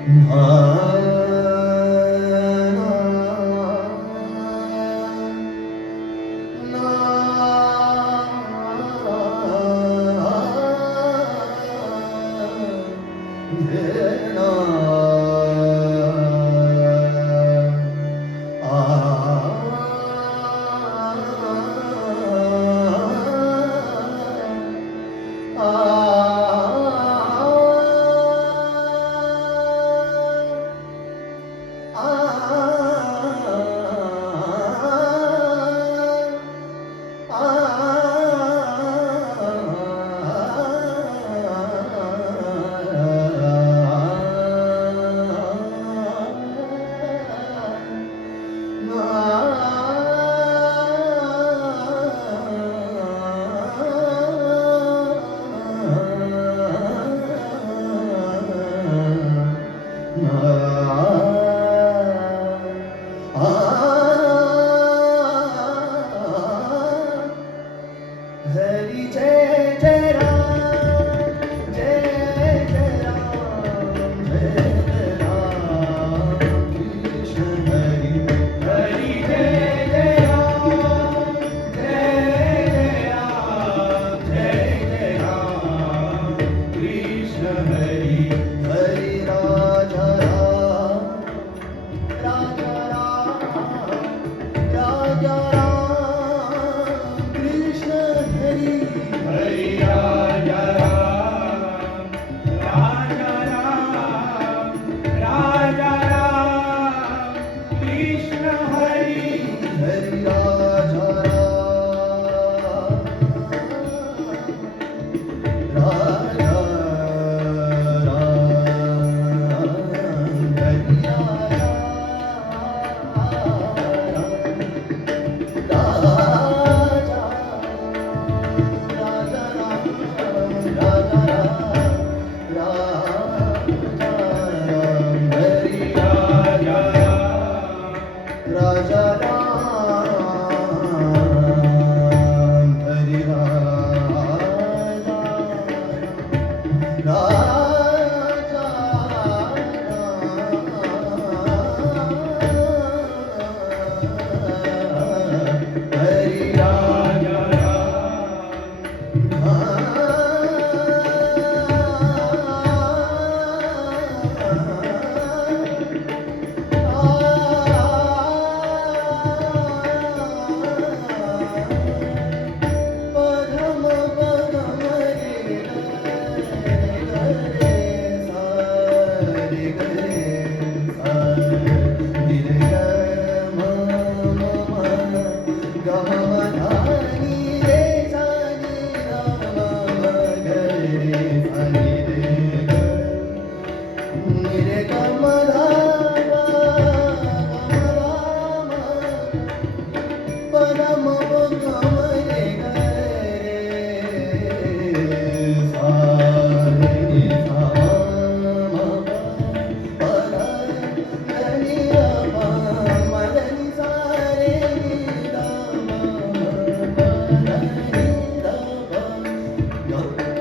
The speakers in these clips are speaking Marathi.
Hari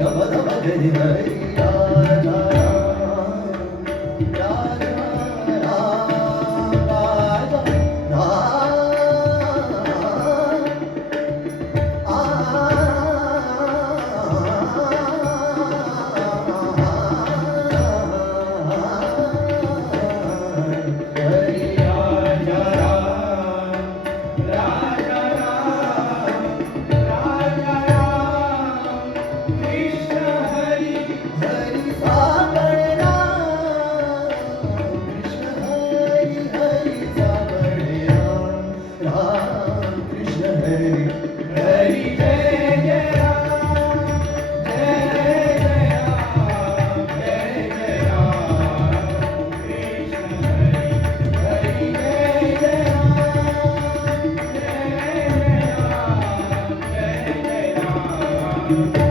دم دم دم thank you.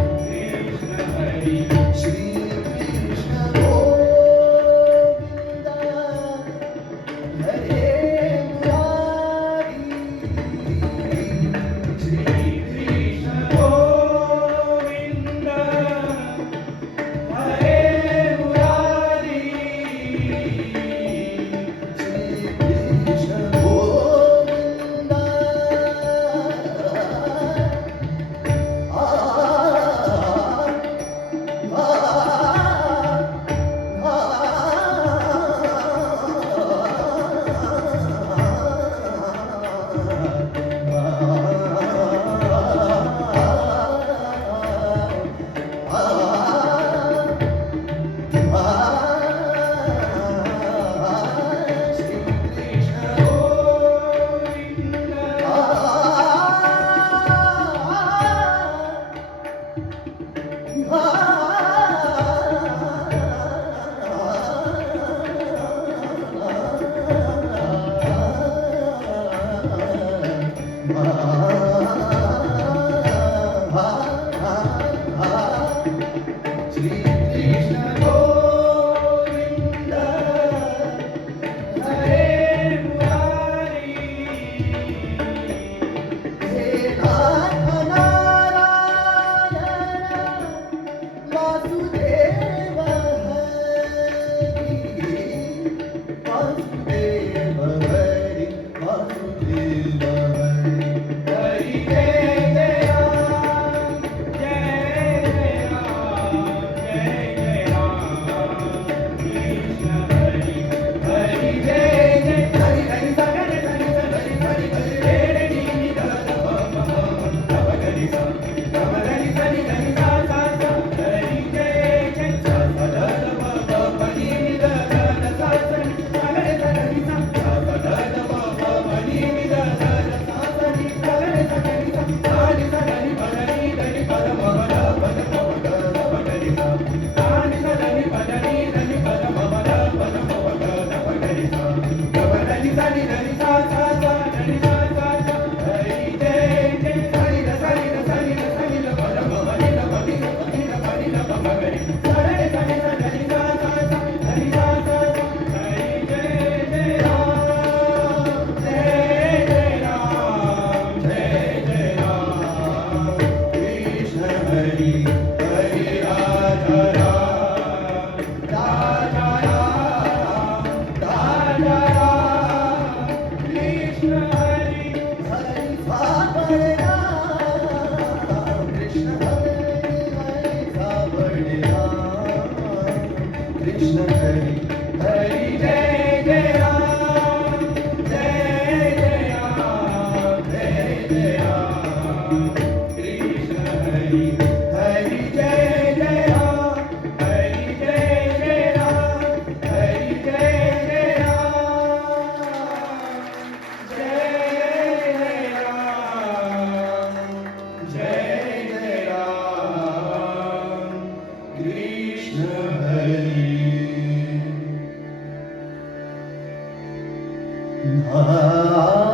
Ah.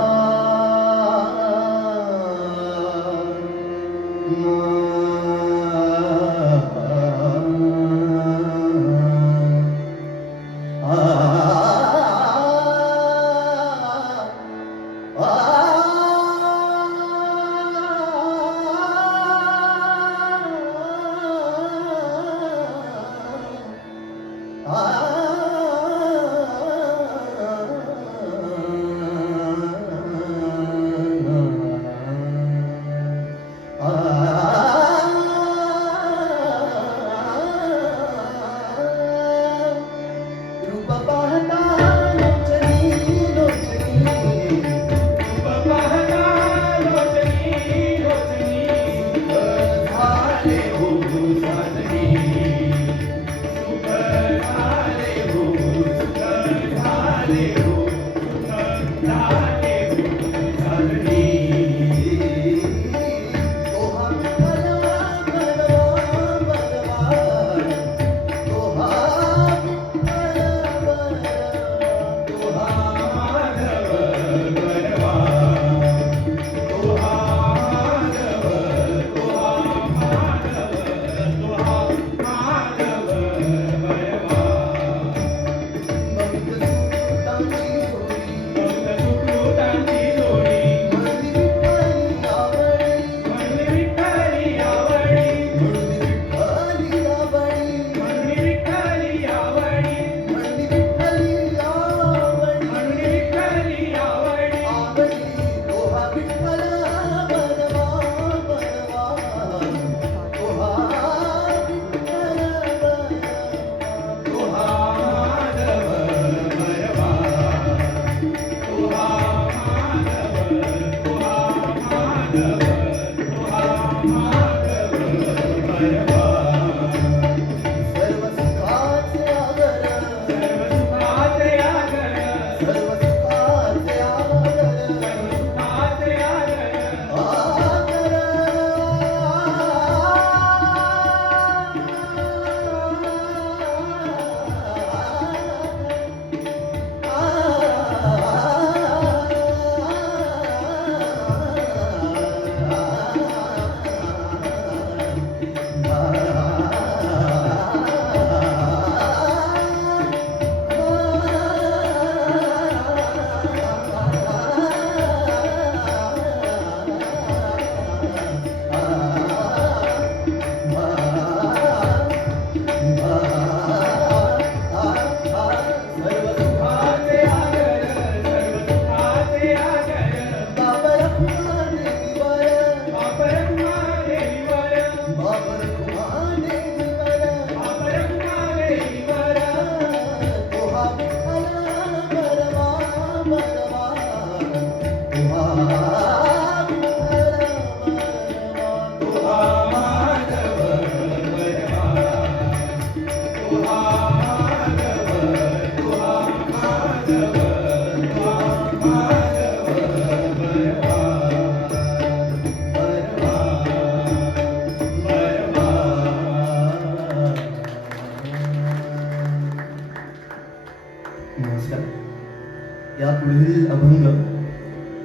नमस्कार. या पुढील अभंग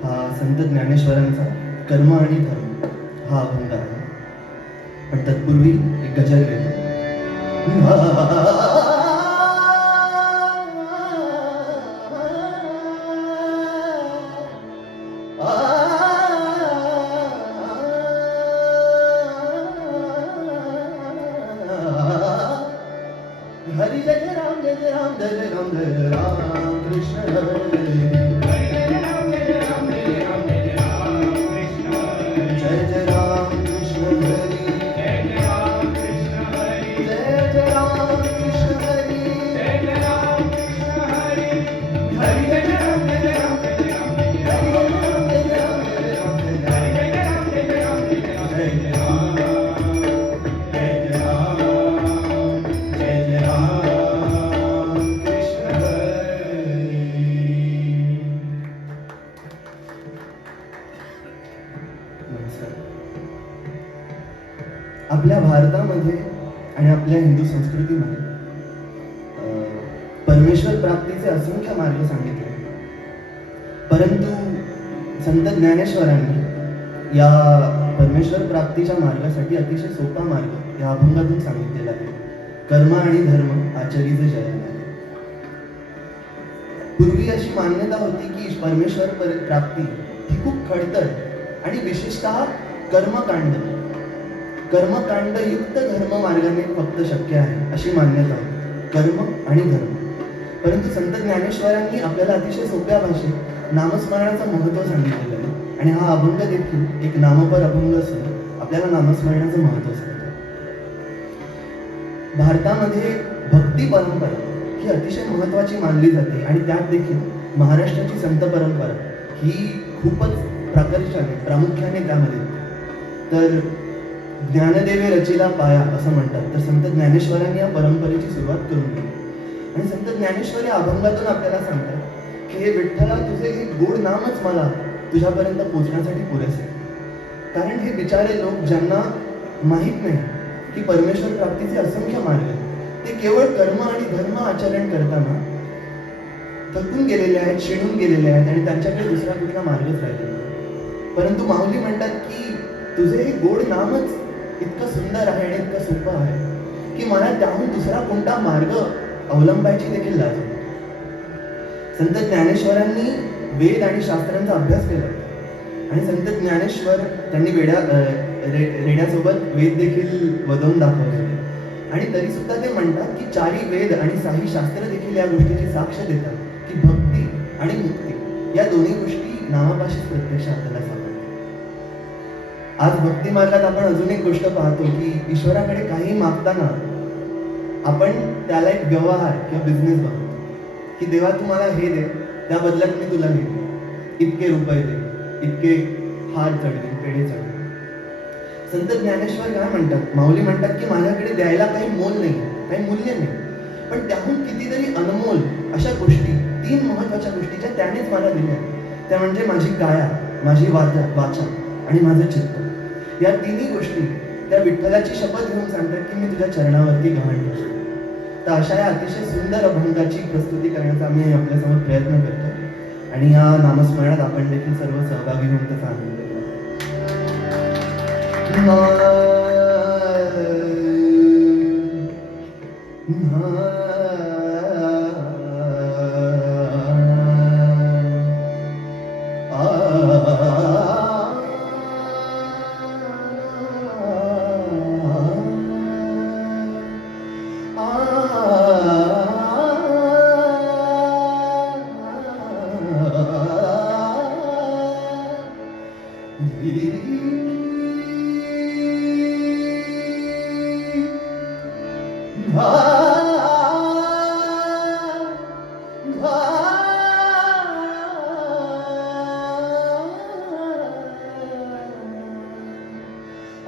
हा संत ज्ञानेश्वरांचा कर्म आणि धर्म हा अभंग आहे. पण तत्पूर्वी एक गजर घेतो ज्ञानेश्वरांनी या परमेश्वर प्राप्तीच्या मार्गासाठी अतिशय सोपा मार्ग या अभंगातून सांगितलेला आहे. कर्म आणि धर्म आचरीचे पूर्वी अशी मान्यता होती की परमेश्वर प्राप्ती ही खूप खडतर आणि विशेषतः कर्मकांड. कर्मकांड युक्त धर्म मार्गाने फक्त शक्य आहे अशी मान्यता होती कर्म आणि धर्म. परंतु संत ज्ञानेश्वरांनी आपल्याला अतिशय सोप्या भाषेत नामस्मरणाचं महत्त्व सांगितलेलं आहे. आणि हा अभंग देखील एक नामपर अभंग असून आपल्याला नामस्मरणाचं महत्त्व सांगतो. भारतामध्ये भक्ती परंपरा ही अतिशय महत्वाची मानली जाते आणि त्यात देखील महाराष्ट्राची संत परंपरा ही खूपच प्राकर्षाने प्रामुख्याने त्यामध्ये तर ज्ञानदेवे रचिला पाया असं म्हणतात. तर संत ज्ञानेश्वरांनी या परंपरेची सुरुवात करून दिली. आणि संत ज्ञानेश्वरी अभंगातून आपल्याला सांगतात की हे विठ्ठला तुझे हे गोड नामच मला तुझ्यापर्यंत पोहोचण्यासाठी पुरेसे. कारण हे बिचारे लोक ज्यांना माहीत नाही की परमेश्वर प्राप्तीचे असंख्य मार्ग आहेत ते केवळ कर्म आणि धर्म आचरण करताना थकून गेलेले आहेत शिणून गेलेले आहेत आणि त्यांच्याकडे दुसरा कुठला मार्गच राहिलेला परंतु माऊली म्हणतात की तुझे हे गोड नामच इतकं सुंदर आहे आणि इतकं सोपं आहे की मला त्याहून दुसरा कोणता मार्ग अवलंबायची देखील लाज संत ज्ञानेश्वरांनी वेद आणि शास्त्रांचा अभ्यास केला. आणि संत ज्ञानेश्वर त्यांनी वेड्या रे- रेड्यासोबत वेद देखील वदवून दाखवलेले आणि तरी सुद्धा ते म्हणतात की चारी वेद आणि साही शास्त्र देखील या गोष्टीची साक्ष देतात की भक्ती आणि मुक्ती या दोन्ही गोष्टी नामापाशीच प्रत्यक्ष आपल्याला सापडतात. आज भक्ती मार्गात आपण अजून एक गोष्ट पाहतो की ईश्वराकडे काही मागताना आपण त्याला एक व्यवहार किंवा बिझनेस बघतो की देवा तू मला हे दे त्या बदल्यात मी तुला हे दे इतके रुपये दे इतके हार चढले पेढे चढले संत ज्ञानेश्वर काय म्हणतात? माऊली म्हणतात की माझ्याकडे द्यायला काही मोल नाही काही मूल्य नाही. पण त्याहून कितीतरी अनमोल अशा गोष्टी तीन महत्त्वाच्या गोष्टी ज्या त्यानेच मला दिल्या. त्या म्हणजे माझी काया माझी वाचा वाचा आणि माझं चित्त. या तिन्ही गोष्टी त्या विठ्ठलाची शपथ घेऊन सांगतात की मी तुझ्या चरणावरती गहाण तर अशा या अतिशय सुंदर अभंगाची प्रस्तुती करण्याचा आम्ही आपल्यासमोर प्रयत्न करतो. आणि या नामस्मरणात आपण देखील सर्व सहभागी होऊन त्याचा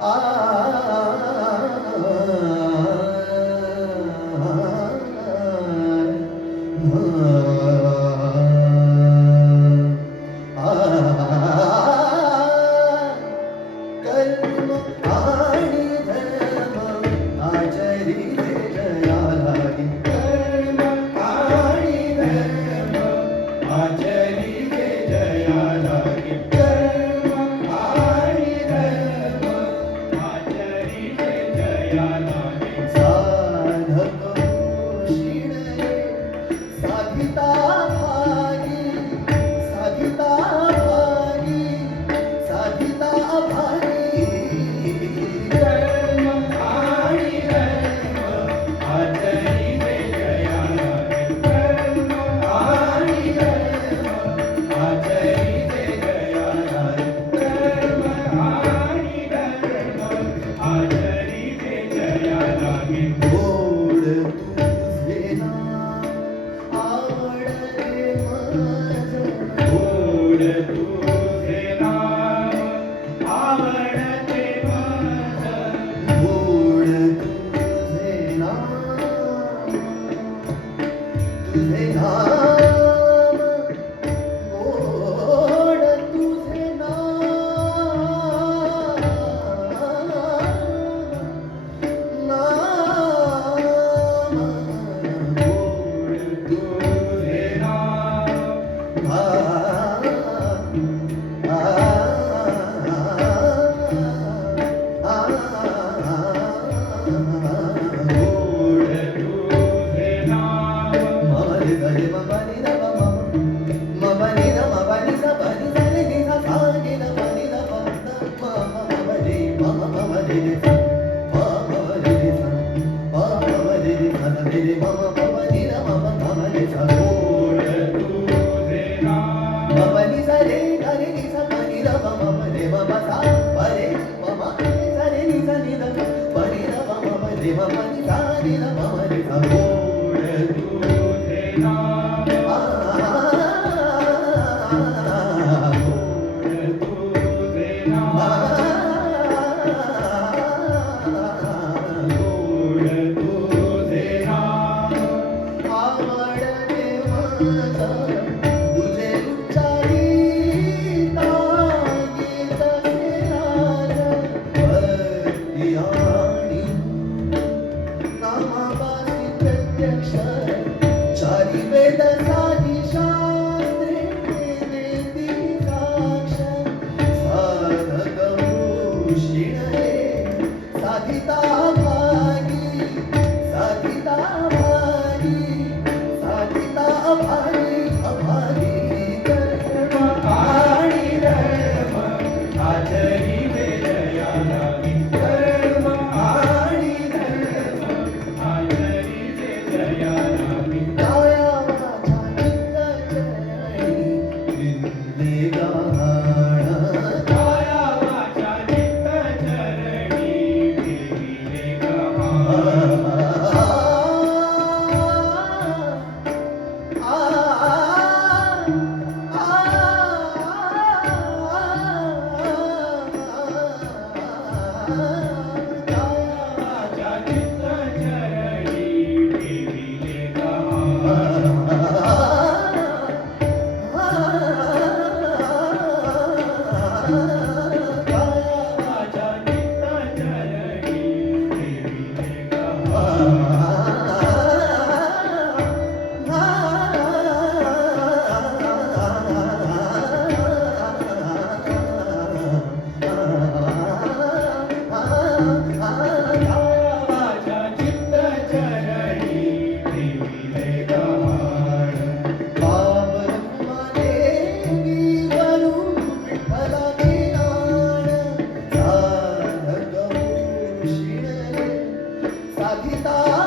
आ 아.